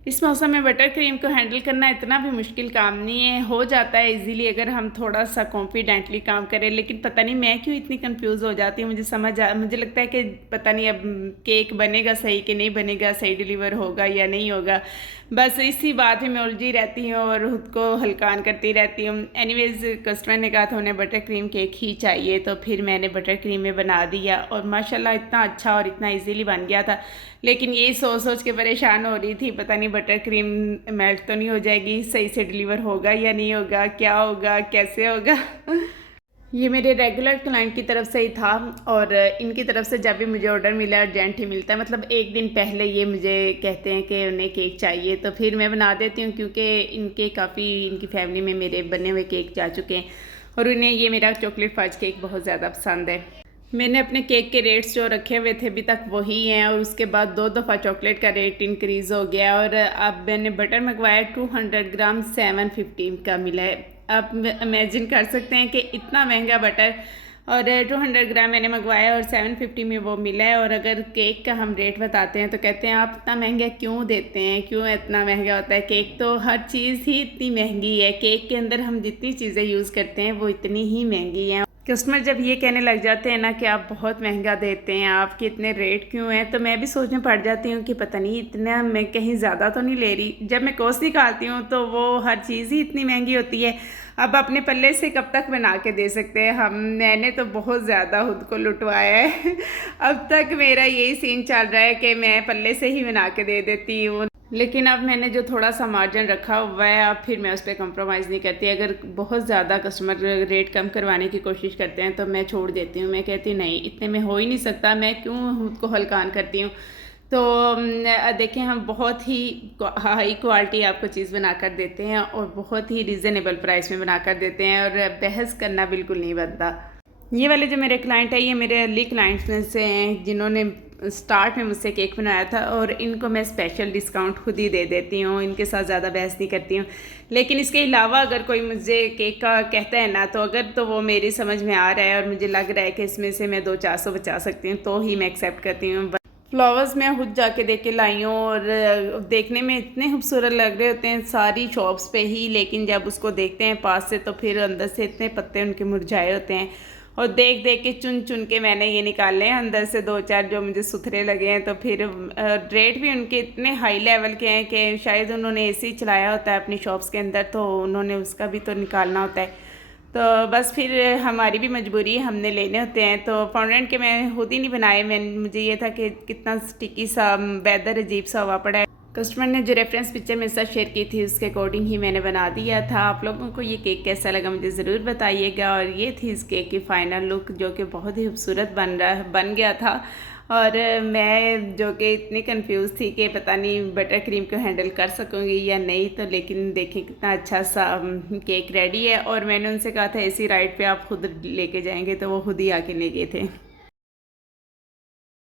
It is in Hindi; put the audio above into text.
इस मौसम में बटर क्रीम को हैंडल करना इतना भी मुश्किल काम नहीं है, हो जाता है इजीली अगर हम थोड़ा सा कॉन्फिडेंटली काम करें। लेकिन पता नहीं मैं क्यों इतनी कंफ्यूज हो जाती हूँ। मुझे लगता है कि पता नहीं अब केक बनेगा सही कि नहीं बनेगा, सही डिलीवर होगा या नहीं होगा। बस इसी बात में मैं उलझी रहती हूँ और खुद को हल्कान करती रहती हूँ। एनीवेज कस्टमर ने कहा था उन्हें बटर क्रीम केक ही चाहिए, तो फिर मैंने बटर क्रीम में बना दिया और माशाल्लाह इतना अच्छा और इतना इजीली बन गया था। लेकिन ये सोच सोच के परेशान हो रही थी, पता नहीं बटर क्रीम मेल्ट तो नहीं हो जाएगी, सही से डिलीवर होगा या नहीं होगा, क्या होगा, कैसे होगा। ये मेरे रेगुलर क्लाइंट की तरफ से ही था और इनकी तरफ से जब भी मुझे ऑर्डर मिला अर्जेंट ही मिलता है। मतलब एक दिन पहले ये मुझे कहते हैं कि उन्हें केक चाहिए, तो फिर मैं बना देती हूँ क्योंकि इनकी फैमिली में मेरे बने हुए केक जा चुके हैं और उन्हें ये मेरा चॉकलेट फज केक बहुत ज़्यादा पसंद है। मैंने अपने केक के रेट्स जो रखे हुए थे अभी तक वही हैं और उसके बाद 2 दफ़ा चॉकलेट का रेट इंक्रीज़ हो गया और अब मैंने बटर मंगवाया 200 ग्राम 750 का मिला है। आप इमेजिन कर सकते हैं कि इतना महंगा बटर और 200 ग्राम मैंने मंगवाया और 750 में वो मिला है। और अगर केक का हम रेट बताते हैं तो कहते हैं आप इतना महंगा क्यों देते हैं, क्यों इतना महंगा होता है केक, तो हर चीज़ ही इतनी महंगी है। केक के अंदर हम जितनी चीज़ें यूज़ करते हैं वो इतनी ही महंगी हैं। कस्टमर जब ये कहने लग जाते हैं ना कि आप बहुत महंगा देते हैं, आपके इतने रेट क्यों हैं, तो मैं भी सोचने पड़ जाती हूँ कि पता नहीं इतना मैं कहीं ज़्यादा तो नहीं ले रही। जब मैं कॉस्ट निकालती हूँ तो वो हर चीज़ ही इतनी महंगी होती है। अब अपने पल्ले से कब तक बना के दे सकते हैं हम, मैंने तो बहुत ज़्यादा खुद को लुटवाया है। अब तक मेरा यही सीन चल रहा है कि मैं पल्ले से ही बना के दे देती हूँ। लेकिन अब मैंने जो थोड़ा सा मार्जिन रखा हुआ है अब फिर मैं उस पर कंप्रोमाइज़ नहीं करती। अगर बहुत ज़्यादा कस्टमर रेट कम करवाने की कोशिश करते हैं तो मैं छोड़ देती हूँ। मैं कहती हूँ नहीं इतने में हो ही नहीं सकता, मैं क्यों खुद को हल्कान करती हूँ। तो देखें हम बहुत ही हाई क्वालिटी आपको चीज़ बना कर देते हैं और बहुत ही रीज़नेबल प्राइस में बना कर देते हैं और बहस करना बिल्कुल नहीं बनता। ये वाले जो मेरे क्लाइंट है ये मेरे अर्ली क्लाइंट्स में से हैं जिन्होंने स्टार्ट में मुझसे केक बनाया था और इनको मैं स्पेशल डिस्काउंट खुद ही दे देती हूँ, इनके साथ ज़्यादा बहस नहीं करती हूँ। लेकिन इसके अलावा अगर कोई मुझे केक का कहता है ना तो अगर तो वो मेरी समझ में आ रहा है और मुझे लग रहा है कि इसमें से मैं 200-400 बचा सकती हूँ तो ही मैं एक्सेप्ट करती हूँ। फ्लावर्स मैं खुद जाके देख के लाई हूँ और देखने में इतने खूबसूरत लग रहे होते हैं सारी शॉप्स पे ही, लेकिन जब उसको देखते हैं पास से तो फिर अंदर से इतने पत्ते उनके मुरझाए होते हैं। और देख देख के चुन चुन के मैंने ये निकाले हैं अंदर से 2-4 जो मुझे सुथरे लगे हैं। तो फिर रेट भी उनके इतने हाई लेवल के हैं कि शायद उन्होंने एसी चलाया होता है अपनी शॉप्स के अंदर तो उन्होंने उसका भी तो निकालना होता है। तो बस फिर हमारी भी मजबूरी है, हमने लेने होते हैं। तो फॉन्डेंट के मैं खुद ही नहीं बनाए, मुझे ये था कि कितना स्टिकी सा वेदर अजीब सा हुआ पड़ा है। कस्टमर ने जो रेफरेंस पिक्चर मेरे साथ शेयर की थी उसके अकॉर्डिंग ही मैंने बना दिया था। आप लोगों को ये केक कैसा लगा मुझे ज़रूर बताइएगा। और ये थी इस केक की फ़ाइनल लुक जो कि बहुत ही खूबसूरत बन गया था। और मैं जो कि इतनी कंफ्यूज थी कि पता नहीं बटर क्रीम को हैंडल कर सकूँगी या नहीं, तो लेकिन देखें कितना अच्छा सा केक रेडी है। और मैंने उनसे कहा था इसी राइड पे आप खुद लेके जाएंगे तो वो खुद ही आके ले गए थे।